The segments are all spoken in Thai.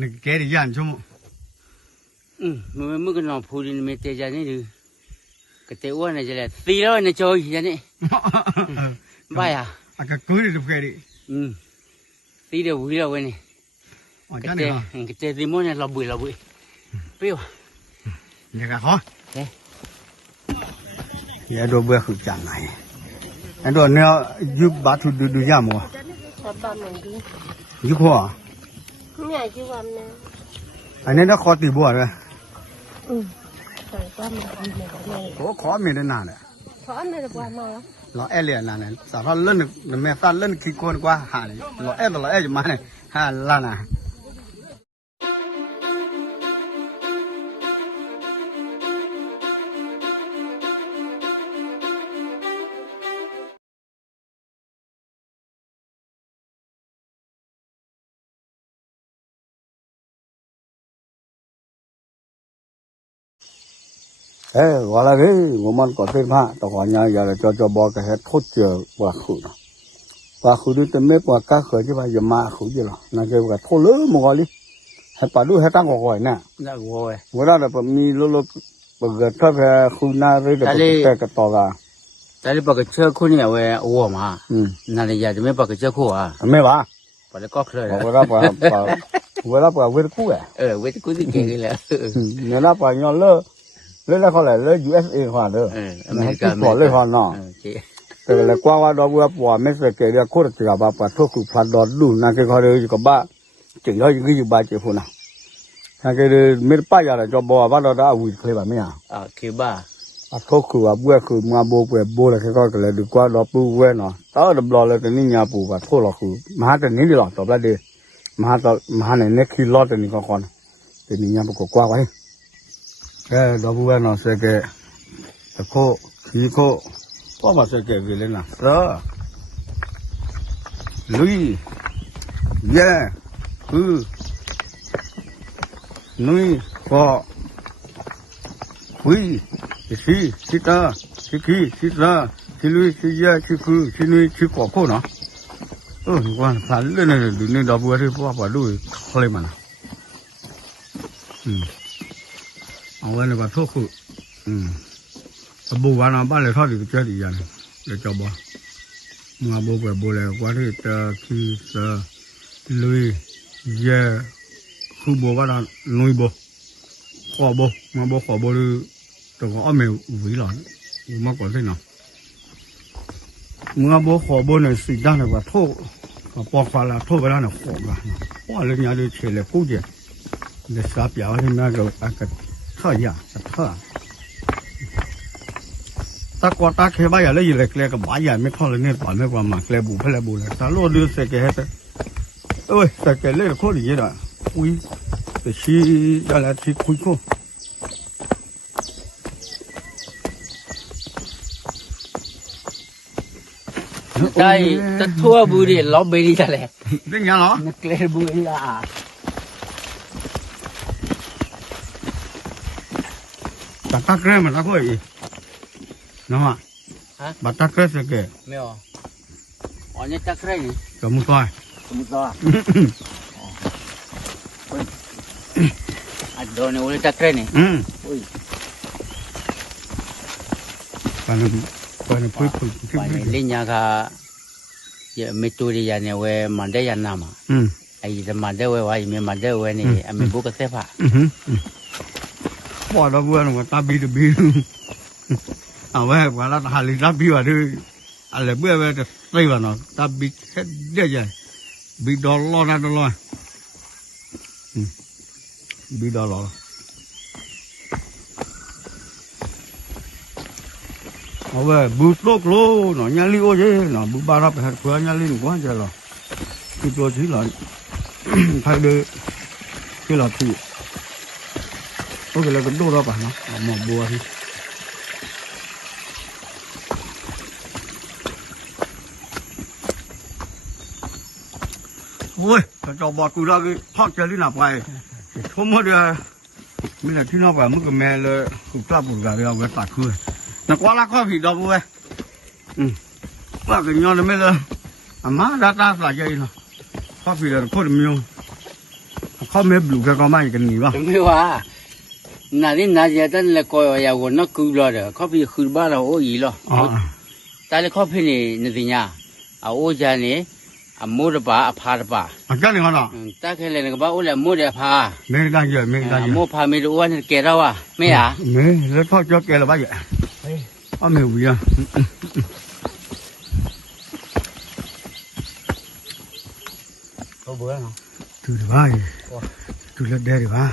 那给的严重。没个老婆的没在家呢就，个在我那家嘞，谁了那教育家呢？妈呀！啊，个狗的都给的。谁的为了我呢？哦，真的啊。个在什么呢？老不，不要。你看好。哎。也都不会讲来，俺说你要有把土都压么？有可啊？俺那好地不的？我考没得难的。老爱练难的，咋说练那没法练起过的瓜哈的，老爱就嘛的，哈烂了。完了我们搞对嘛，到晚上要来叫包个还脱脚刮胡了，刮胡的都没刮干喝就把也麻胡去了，那个个脱了么个哩，还把路还当个坏呢。那我哎，我那不米路不个特别湖南这个这个到个。这里把个车库呢我嘛，那里也就没把个车库啊，没吧？把它搞出来了。我那把为了顾哎。为了顾就给了。你那把要了。那后来那 USA 话的，那是跑那话呢。这个来刮到我没事给了，可能这个把脱裤穿到路，那个好的一个把，这个一个就把结婚了。那个没把下来就把到那位可以吧没啊？啊，可以吧？啊，脱裤啊，不裤嘛不了，这个来就刮到不稳了，到了不了的你伢不把脱了裤，马上你了，到不的，马上你去老的你个看，这你伢不给刮完。老不完了，这个考期考，我把这个给了呢，6、1、2、9、10、11、12、13、14、15、16、17、18、19、20考呢。我反正那老不完的把路考了嘛呢。我那把脱裤，不完了，把那套的家里人来叫吧，我不来，我这的其实累也苦不把它弄一波，花不，我不花不的，这个阿没为了，我们搞这呢，我不花不呢，谁让那个脱，爆发了，脱不了那花吧，花人家就起来估计，那啥表的那个那个。特呀，特。ta qua ta khi bây giờ lấy gì lại cái bãi giờ mới thôi là nên bỏ mới qua mà cái bù phải là bù là ta lo đưa xe cái hết ơi xe cái lấy là khó gì đó ui để xí đó là xí khui khô đây ta thua bù đi lót bê đi ta lẹ đến nhà nó cái bù là ta cái mà ta có gì nó mà bà ta cái gì kì没有哦你ta cái gì cái mua toài đồ này udah ta cái này Pani lên nhà cả giờ mấy tuổi đi nhà này về mande nhà nào mà ai giờ mande về vậy mình mande về này mình bố cái xếp à bỏ đó vừa là ta bị à vậy quả là hà lý ta bị vào đây à lại bữa về đây vào nó ta bị hết đây vậy bị đỏ lo ra đó lo bị đỏ lo à vậy bút lốp lô nó nhá liu chứ nó bút ba rập hạt quá nhá liu quá trời rồi cáiตัวchỉ là thay đưa cái là thì có cái là cái đồ đó bà nó mà bùa thì ôi cho bọt cùi ra cái thoát chơi đi nào vậy không mất được mình là khi nào phải mất cái mè là cũng ta bùn gà vào cái tạt cười nó quá lá có vị đâu vậy quá cái nhau nó mới là má đã ta là dây nó có vị là có được nhiều เขาไม่ปลูกก็ไม่กันนี่วะ ไม่ว่านานี่นาจะตั้งแต่ก่อนอย่าวนนักกุลเลยเขาพี่คือบ้านเราโอ้ยหรอแต่เลยเขาพี่นี่นี่สิเนี่ยเอาโอ้จานี่อามูดป่าอาพาดป่า กันนี่มันอ่ะ แต่แค่เลยก็บ้าโอ้เลยมูดพา ไม่ได้เยอะไม่ได้เยอะ มูพาไม่รู้ว่าแกเราอ่ะไม่อ่ะ ไม่แล้วทอดจะแกละบ้าเยอะอ๋อไม่รู้ยังเขาเบื่อเนาะดูดิบ้าดูเล็กเด็ดดิบ้า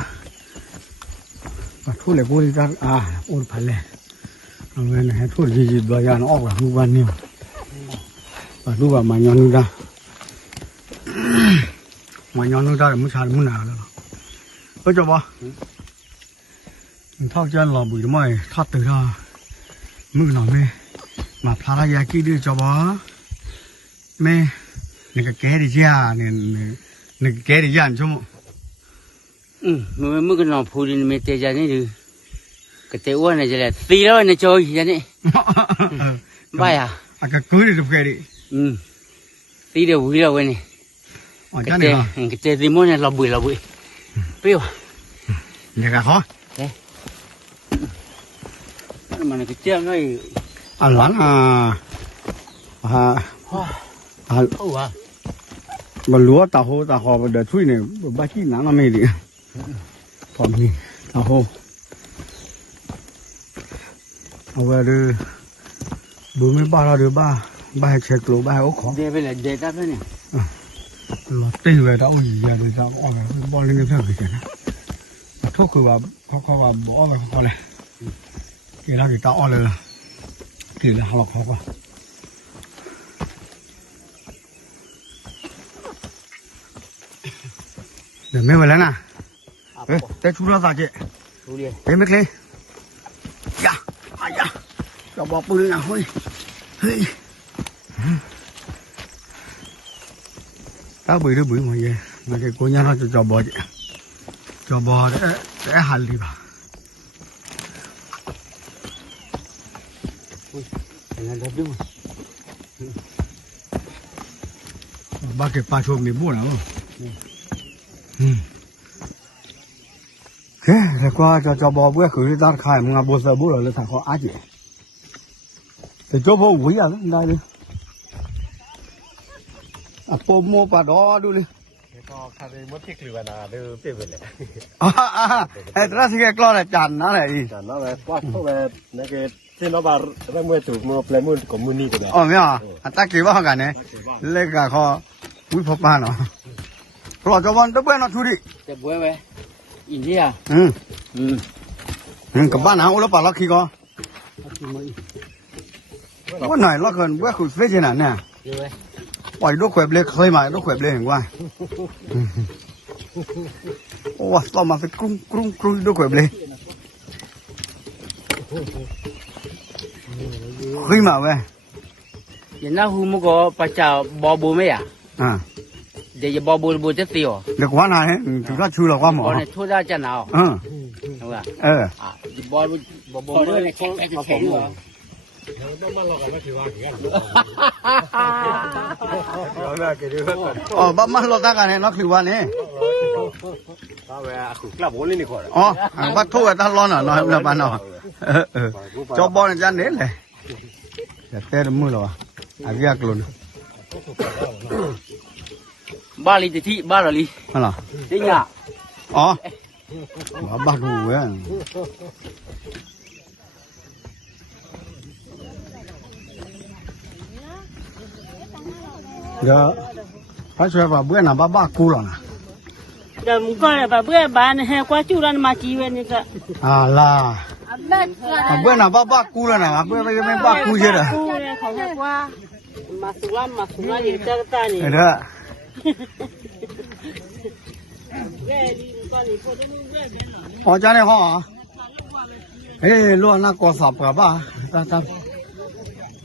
ทุเรศกูเลยกันโอ้พันเลยเอาเงินให้ทุเรศบริยานออกหลังลูกบ้านนี่ลูกบ้านมายอนุดามายอนุดามุชามุนาแล้วก็จะบ่ท่าจะหล่อบุ๋ยไม่ท่าตื่นละมือหน่อยไหมมาพลาดยากี้ด้วยจะบ่แม่นี่ก็แก่ดิจ้านี่ก็แก่ดิจ้าชั่วโมงมึงก็นอนพูดในเมตจานี่ดูก็เตะอ้วนนี่จะเลยตีแล้วในจอยจานี่บ้าอ่ะก็คุยดูแกดิตีเดียววิ่งแล้วเว้ยนี่ก็เตะดิโมเนี่ยเราบุยเปรี้ยวนี่ก็ขอมันก็เจ้าง่ายหลังมันลัวตาโหมันเดือดช่วยเนี่ยบ้าขี้หนังอะไรดิพอมีตาโหเอาไว้ดูดูไม่บ้าเราดูบ้าเช็คโลบ้าโอ้ของเดี๋ยวไปเลยเดี๋ยวได้ไหมเนี่ยเราตีไว้เราอีกอย่างนึงเราเอาไปบอลเล่นกันเพื่อนกันนะทุกคือว่าเขาว่าบอกอะไรเขาเลยกี่เรากี่ตาอ้อเลยกี่เราหลอกเขาก็เดี๋ยวไม่ไหวแล้วนะแต่ชุดเราตาเจ๊เฮ้ยไม่เคยยาจะบอกปืนนะเฮ้ยตาบดื้อมาเย่มาเจ๊กูยังเราจะบอกแต่หันดีป่ะบ้าเก็บปลาชมมีบุญนะแต่ก็จะบอกว่าคือด้านขายมึงเอาบัวเสือบุญเลยถ้าเขาอาจีแต่จบพอวิ่งอะไรได้เลยโปรโมปลาดอดูเลยก็คาร์มที่คลิวนาดูเปรี้ยวเลยไอ้ตราสิแกกล้อเลยจันนะอะไรอีจันนะแบบว่าพวกแบบนักเก็ตที่น้องบาร์เริ่มเมื่อถูกมือเปลี่ยนมือกับมือนี่กันเลยอ๋อไม่อ่ะตากี่ว่ากันเนี่ยเล็กกับเขาวิ่งพบมาเนาะเราจะวันตะเบนเอาชุดิจะบวยไหมอินเดียกับบ้านหาอุลปาลักขี้ก็ว่าไหนลักเกินว่าคุณเฟชน่ะเนี่ยปล่อยลูกแขวบเลยเคยมาลูกแขวบเลยเห็นว่าโอ้ว่าต่อมาเป็นกรุ้งลูกแขวบเลยเคยมาเว้ยอย่างนั้นหูมุกก็ปัจจัยบอบูไม่อ่ะเดี๋ยวบอบูจะตีอ๋อเด็กว่าไหนถึงก็ชื่อเราว่าหมอเนี่ยทั่วได้จะหนาวถูกป่ะบอบูเนี่ยแข็งเหรออ๋อบ้านเราตั้งกันเนี่ยนักคือวันนี้กลับวนเลยนี่ก่อนอ๋อวัดทุ่งตั้งร้อนหน่อยนะบ้านเราจบบอลจันเด่นเลยจะเตะมือเราอาเรียกลุนบ้าลีที่บ้าลีอะไรจริงอ่ะอ๋อบ้าดูเว้ยเดี๋ยวพระช่วยว่าเบื่อหน้าบ้ากูหรอนะเดี๋ยวมึงก็เลยแบบเบื่อบ้านเนี่ยกว่าจุลันมาจีเวนี่ก็ล่ะเบื่อหน้าบ้ากูแล้วนะเบื่อไม่บ้ากูเยอะเลยกูเนี่ยเขาบอกว่ามาสุราอยู่จังตานี่เด้ออ๋อจ้าเนี่ยเขาเฮ้ยล้วนน่ากอสับกับบ้าตา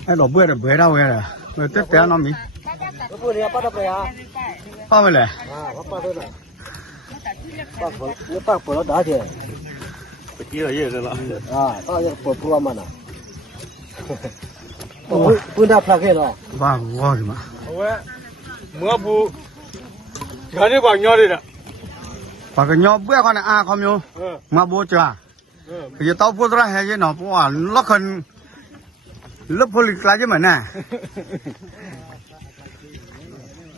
ให้เราเบื่อเราเว้ยเลยเตะน้องมีพูดเรียป้าทำไรป้าไปเลยป้าด้วยนะป้าปวดแล้วด่าเถอะไปเกี่ยวเยอะเลยล่ะป้าจะปวดพัวมันอ่ะพูดได้พลาดแค่หรอบ้าว่าดิมาเอาไว้เมื่อบูเดี๋ยวนี้บ้านยอดเลยนะ ปากญอเบื่อกันอาคอมอยู่มาโบจ้าคือจะต้องพูดอะไรให้ยันหนอเพราะว่าล็อกคนล็อกพลิกลายจะเหมือนน่ะ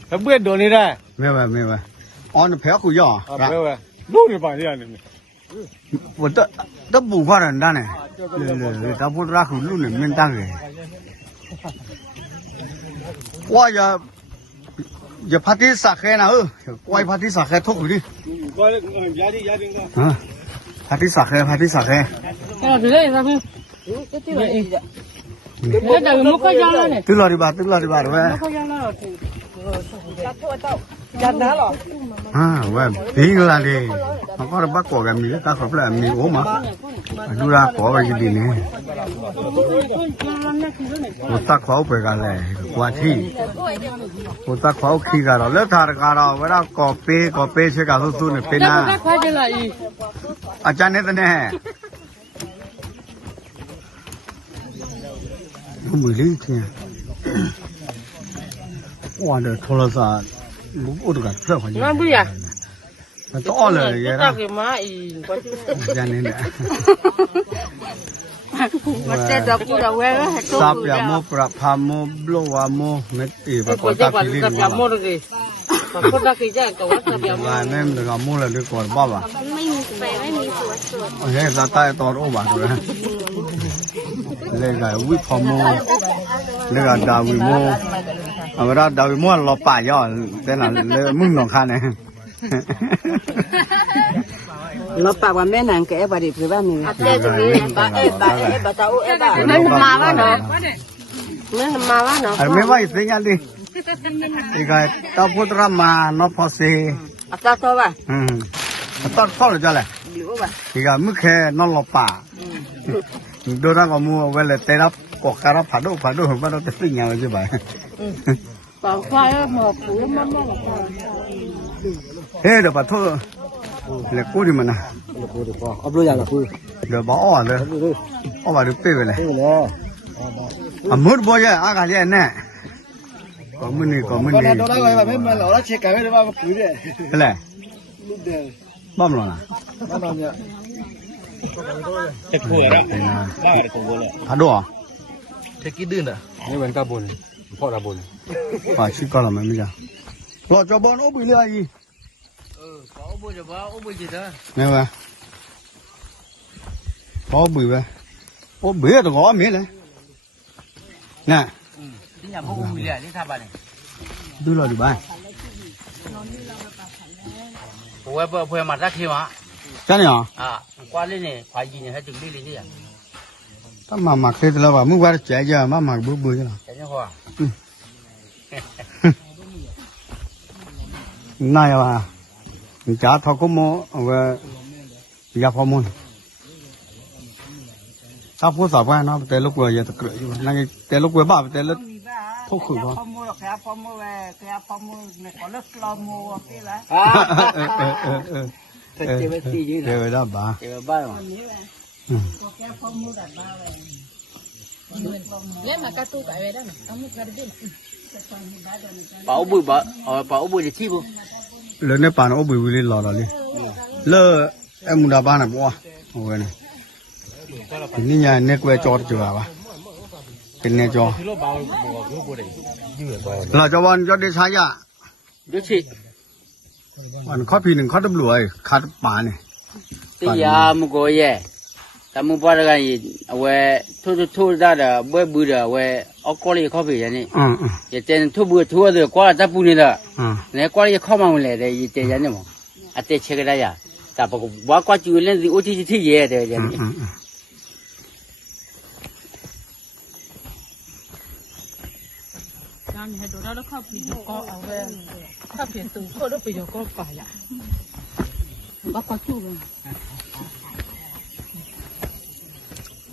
ถ้าเบื่อโดนนี่ได้ ไม่ไหวไม่ไหวอ๋อเนี่ยแพ้คุยย่อ ไม่ไหวลูกนี่ป่านนี้นี่ 我都不怕人家呢，他不知道后路呢，没打开。我也怕地杀害呢，我也怕地杀害脱回去。我压力高。啊，怕地杀害，怕地杀害。这个是谁？那边。这个没看见了呢。对了的吧，对了的吧，喂。没看见了。啊，喂，别个啦的，我讲的把锅个米，打开不来米我嘛，就那锅个一点呢，我打开不个嘞，锅气，我打开气个了，那他个了，我那锅杯些个都做呢，杯呐，啊，真的呢，我没理解。哇，这拖了啥？我都敢这话。那不呀？那到了也那个嘛，真的呢。我这都不知道为了还多。撒边么不拉帕么不拉么没地方搞大皮的嘛。我那个家搞我这边嘛。来，那那个么了就搞爸爸。ไม่มีสวนสวน 我现在带到了吧，对吧？那个为泡沫，那个大为么？啊，不，大为么老八样，在那那门上看呢。เราปากว่าแม่นางแกบดีคือว่ามี อาเต้จะมีบาเอ๊ะบาตาโอเอ๊ะบามันมาวะเนาะมันมาวะเนาะ ไม่ว่าสิ่งอะไรอีกตาพุทธรามาน้อพอสี อาตาตัวว่า ตอนพ่อเลยจ้ะเลยอีกมึงแค่น้องหลบป่าดูนั่งก็มัวเวลาเตะรับกอกการัผัดดูว่าเราจะสิ่งยังไงใช่ไหม 把花要么不慢慢的花。เฮ้ยเดี๋ยวปะทุเล็กกูดิมันนะ เอาปลุกอย่างละคุย เดี๋ยวบอกอ่ะเลยอ่ะว่าเดี๋ยวเป๊ะไปเลย นี่เลย อ่ะมุดบ่อยอ่ะกันเนี่ยแน่ก็มึงนี่ ก็ได้ตัวได้ไว้ไม่มาหล่อแล้วเช็คกันไม่ได้ว่าปุ๋ยเนี่ย อะไร ลูกเดียว บ้ามั้งล่ะ น้ำมันเนี่ย จะคุยอะไรบ้าอะไรกูเลยผัดด้วย เช็คกี่ดื้อน่ะนี่เป็นกระบุนพ่อกระบุน อ่ะชิคกี้พายไม่จ้ะรอจะบอลโอ้บุยเลยอี có bôi cho bác, bôi gì đó. ไม่ว่าโอ้บุยไปโอ้บุยตัวก้อมีเลยน่ะ Cái nhà bố bôi liền, đi thăm bà này. ดูเราดูบ้าน Bôi mặt ra khi mà. จ้าเนี่ย À, qua lên này, phải gì này, hay chừng đi lên đi à? ถ้ามาหมักเสร็จแล้วว่ามึงว่าจะแจ๋จะมาหมักบุยกันหรอ Cái nhà hoa. นายว่าจ้าทอกุโมเอาไว้ยาพอมุนถ้าพูดสาวว่าเนาะแต่ลูกเวย์จะเกลืออยู่นั่นแต่ลูกเวย์บ้าแต่ลูกทุกข์คือว่า พอมูแค่พอมูแหวแค่พอมูเนี่ยก็เลิกลอมูกี่ละ เดี๋ยวได้บ้า Cái bà mà. เล่นมากระตุ้กไอ้ได้ไหมต้องมุกกระดิ่ง Bảo bôi thì chi bôi. เรื่องในป่านโอ้บุยวิลิหล่อเลยเลิกไอ้มุดาบ้านน่ะบัวโอ้ยนี่นี่ไงเน็กเวจอดจัววะเป็นเนจอเราจะวันยอดเดชายะ Đứa chị. วันข้อพีหนึ่งข้อตำรวจคัดป่าเนี่ย Thì giờ mua cô ye. Ta mua bao cái gì, về thu ra là bữa rồi về ở qua đi coffee vậy nè. Vậy trên thu được qua ta bún đi đó. Này qua đi không mang lại đây vậy vậy nè mà. À thế chơi cái đấy à? Ta bảo quá quá chịu lên thì út thì gì vậy vậy nè. 那你还多少的靠皮就高啊？喂，靠皮都靠都比较高吧呀？我搞住了。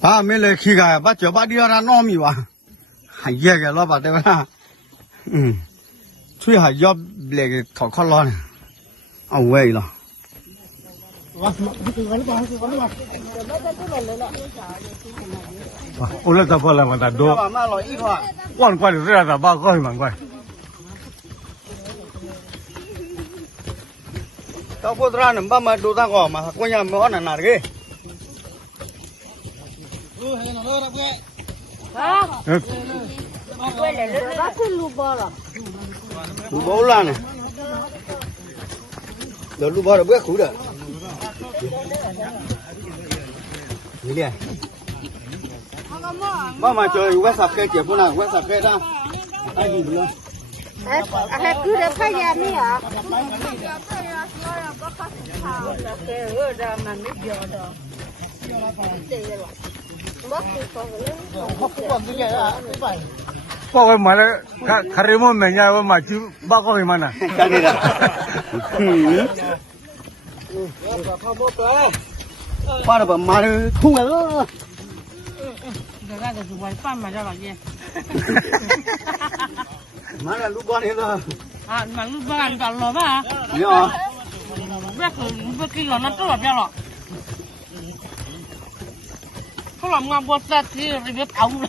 ป้าไม่เลยขี้กายป้าเจ้าป้าเดียวนะน้องมีวะหายแย่กันรอบป้าเดี๋ยวนะช่วยหายยอบเล็กถอดข้อร้อนเอาไว้หรอโอ้แล้วจะพอแล้วมันตัดดูวันกว่าเดี๋ยวจะบ้าก็ให้มันกว่า tao có ra nằm ba mà đồ ta gò mà coi nhà món nào cái quay lại nó bắt cứ lu bò rồi lu bò là này rồi lu bò là bữa khủ được như thế ba mà chơi quét sạp cây chẹp nào quét sạp cây ra ai đi được à cứ để phải ra đi hả có cái mà đấy khari mà mình nhà mà chứ ba có cái mà nè cái này là ba là mà không là đó ra được vài phần mà ra là gì mà là lúc con hết rồi à mà lúc bao ăn toàn lò ba nhớ biết cái lò nó tốt là bao lò không làm ngon bột ra thì biết ống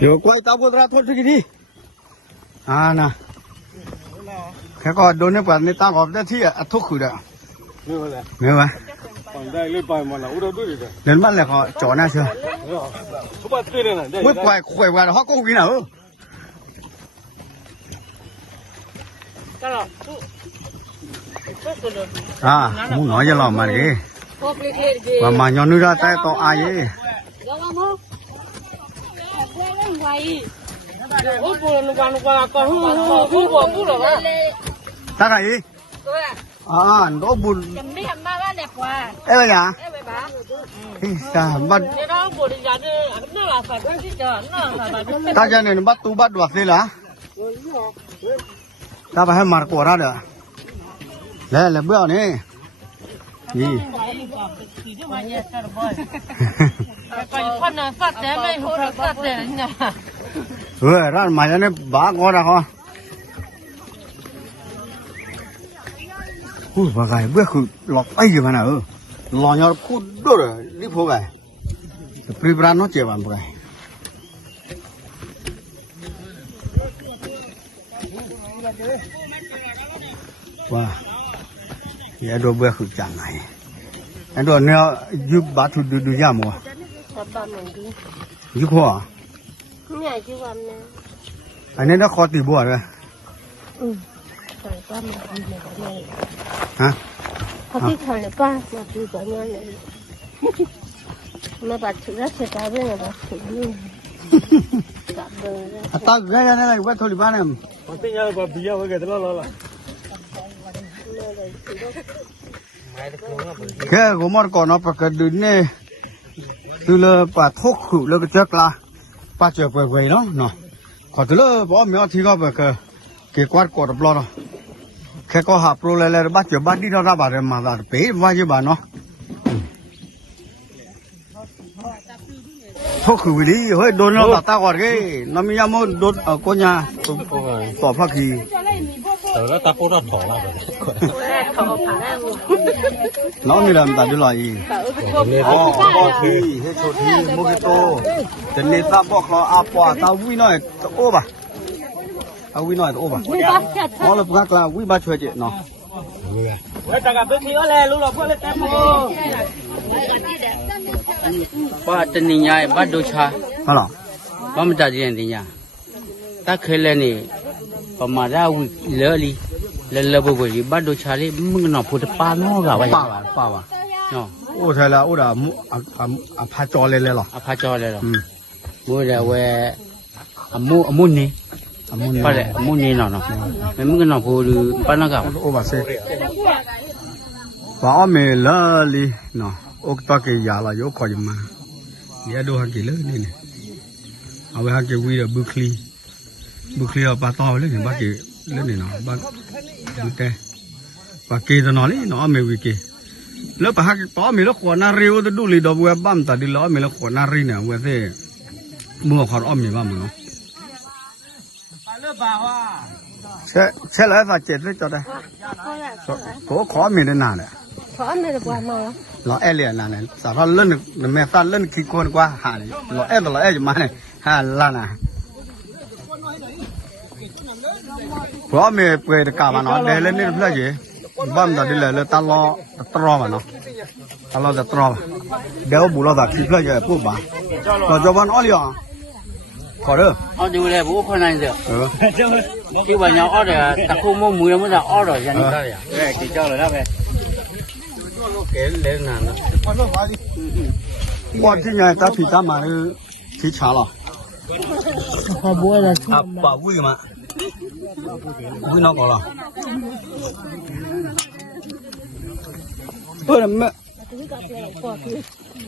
Điều quay tao có ra thôi cái đi à nè cái con đồn này bạn này tao gặp đấy thì thuốc khử đấy nghe vậy còn đây lên bài mà là u đâu đuổi được đến bắt là họ chó na chưa số ba tươi này đây mới quay khỏe qua họ có cái nào à muốn nói cho lòng mà đi mà nhỏ nữ ra tay to ai vậy ta cái gì à nó buồn em là nhà ta bắt ta cho nên bắt tu bắt đoạt đi là ta phải mặc quả ra được đây là bữa này gì ra mà cho nên bá ngon ra không ui bà gái bữa khử lọt tay gì mà nào lò nhau cút đốt rồi đi phố gái pribran nó chè bàn gái wow ya đồ bữa khử chẳng này anh đồ neo giúp bà thu được được mùa giúp hoa anh ấy nó khó tìm bùa rồi hả có cái thằng này ba mà cứ có nhau này mà bà chịu rất sẽ cái bên này bà chịu luôn tao cái này quét thôi đi bán em còn tin nhau và bia với cái đó là cái của món còn nó phải cái đứt này từ là bà thuốc khử là cái chắc là bà chờ về đó nè còn từ là bỏ mèo thì có cái quạt cột đập lo rồi cái có hộp rồi lại bắt chờ bắt đi nó ra bà rồi mà là bể vai cho bà nó thuốc khử đi hơi đồn nó ta còn cái nó mới nhắm đồn ở cô nhà tỏ phát gì đó ta có ra thỏ là nó như làm ta đưa lại thì hết chỗ thì mua cái tô cho nên ta bỏ nó áp quả ta vui nói ô bà ta vui nói ô bà nó là khác là vui ba chuyện nó ba tên này nhai ba đôi cha hả ba mình ta gì này nhá ta khơi lên này ba mà ra vui lỡ đi lỡ bồi bồi đi ba đôi cha điมึงnó phụ ba nó cả vậy ba nó ô thế là ô đã phá trò lên rồi phá trò lên rồi mua là về mua này ba lệ mua này nóมึงnó phụ ba nó cả ô bà xe ba mẹ lỡ đi nó ô ta cái nhà là yếu khỏi mà nhà đồ hàng kỳ lớn này này ở bên hàng kỳ quy là bự là ba to lên thì ba kỳ lên này nó ba bự tè ba kỳ nó nói nó mẹ quy kỳ lớp ba hàng to mẹ nó khoan nariu nó đủ lì đồ vừa băm ta đi lỡ mẹ nó khoan nari nè vừa thế mua khoan ôm mẹ băm nó sẽ lại phải chết với cho đây có khó mẹ đến nào đấy เพราะไม่ได้กว่ามา เราแอเลียนนั่นสาวเล่นแม่ตาเล่นขี้คนกว่าหาเลยเราแออยู่มาเนี่ยหาล้านนะเพราะเมื่อเปิดกาบานเนาะเดินเล่นนี่เพื่อจีบ้านเราดิเลยตลอดตรอมันเนาะตลอดตรอเดี๋ยวบุรุษที่เพื่อจะพูดบ้าเราจะวันอ้อเลี้ยงขอเด้อ เอาดูเลยบุคคลนั้นเถอะที่ว่าเนี่ยเอาเดี๋ยวตะคุ่มมือมันจะเอาเดี๋ยวยังไงก็ได้เออกินเจ้าเลยนะเว้ยเกลือเล่นนั่นนะ ว่าที่ไงตาผีตามาคือที่ช้าหรอ พอบัวละ อ่ะป่าวุ้ยมาวุ้ยนอกก่อนหรอเออแม่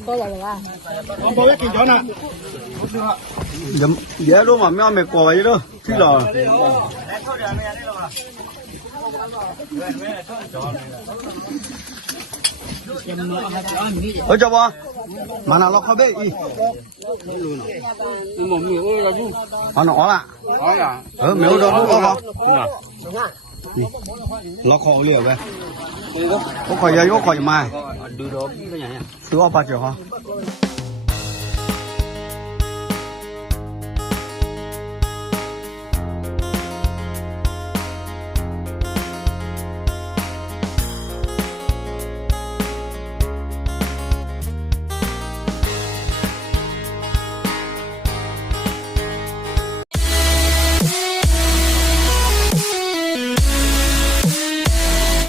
ก็เลยว่า เดี๋ยวรู้มาแม่ไม่ก่อยี่ด้วยที่หรอเฮ้ยเจ้าบ่มาหน้าเราเข้าไปอี หมูมีโอ้ยเราดู เอาหน่อละ อ๋ออย่า เมียวโดนลูกเอาเราขอเรียกไปเขาขอเยอะเขาขอมา ดูดอกเป็นยังไง ซื้อเอาปลาเจียวฮะ